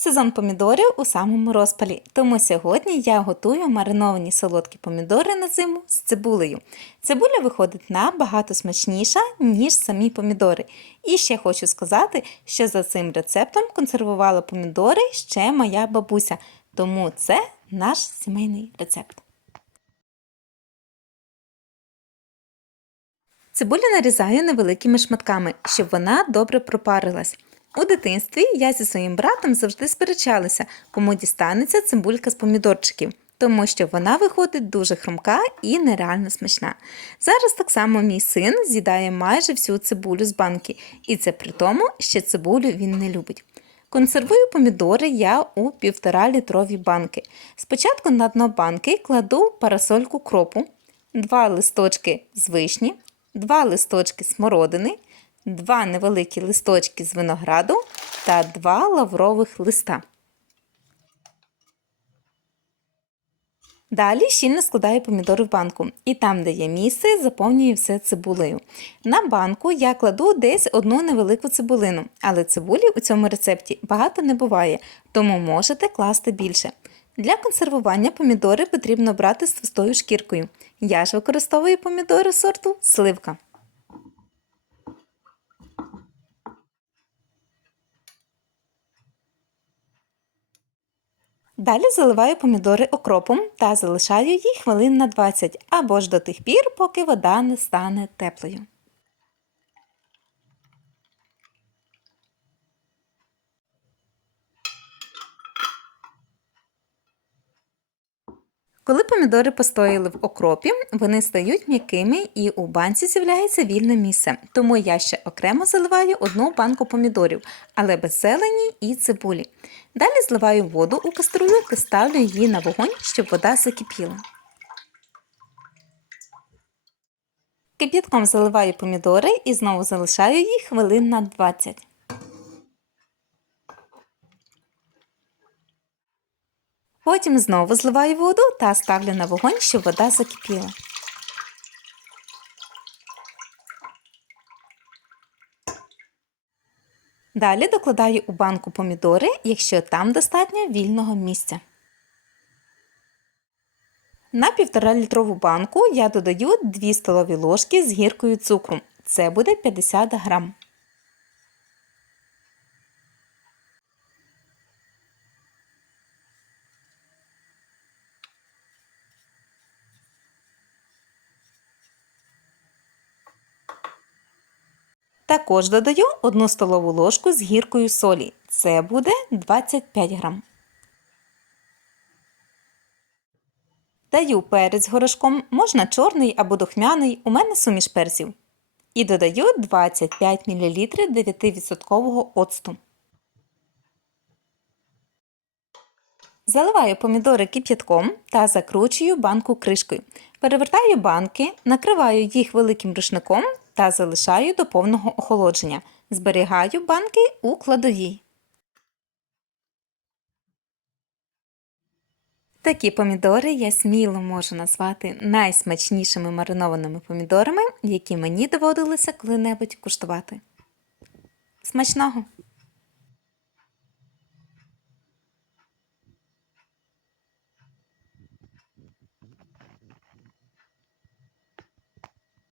Сезон помідорів у самому розпалі, тому сьогодні я готую мариновані солодкі помідори на зиму з цибулею. Цибуля виходить набагато смачніша, ніж самі помідори. І ще хочу сказати, що за цим рецептом консервувала помідори ще моя бабуся, тому це наш сімейний рецепт. Цибулю нарізаю невеликими шматками, щоб вона добре пропарилась. У дитинстві я зі своїм братом завжди сперечалася, кому дістанеться цибулька з помідорчиків, тому що вона виходить дуже хрумка і нереально смачна. Зараз так само мій син з'їдає майже всю цибулю з банки, і це при тому, що цибулю він не любить. Консервую помідори я у 1,5 літрові банки. Спочатку на дно банки кладу парасольку кропу, 2 листочки з вишні, 2 листочки смородини, 2 невеликі листочки з винограду та 2 лаврових листа. Далі щільно складаю помідори в банку і там, де є місце, заповнюю все цибулею. На банку я кладу десь одну невелику цибулину, але цибулі у цьому рецепті багато не буває, тому можете класти більше. Для консервування помідори потрібно брати з товстою шкіркою. Я ж використовую помідори сорту сливка. Далі заливаю помідори окропом та залишаю їх хвилин на 20 або ж до тих пір, поки вода не стане теплою. Коли помідори постояли в окропі, вони стають м'якими і у банці з'являється вільне місце. Тому я ще окремо заливаю одну банку помідорів, але без зелені і цибулі. Далі зливаю воду у каструлю та ставлю її на вогонь, щоб вода закипіла. Кип'ятком заливаю помідори і знову залишаю їх хвилин на 20. Потім знову зливаю воду та ставлю на вогонь, щоб вода закипіла. Далі докладаю у банку помідори, якщо там достатньо вільного місця. На 1,5 літрову банку я додаю 2 столові ложки з гіркою цукру. Це буде 50 грам. Також додаю 1 столову ложку з гіркою солі. Це буде 25 грам. Даю перець горошком, можна чорний або духмяний, у мене суміш перців. І додаю 25 мл 9% оцту. Заливаю помідори кип'ятком та закручую банку кришкою. Перевертаю банки, накриваю їх великим рушником та залишаю до повного охолодження. Зберігаю банки у кладовій. Такі помідори я сміло можу назвати найсмачнішими маринованими помідорами, які мені доводилося коли-небудь куштувати. Смачного!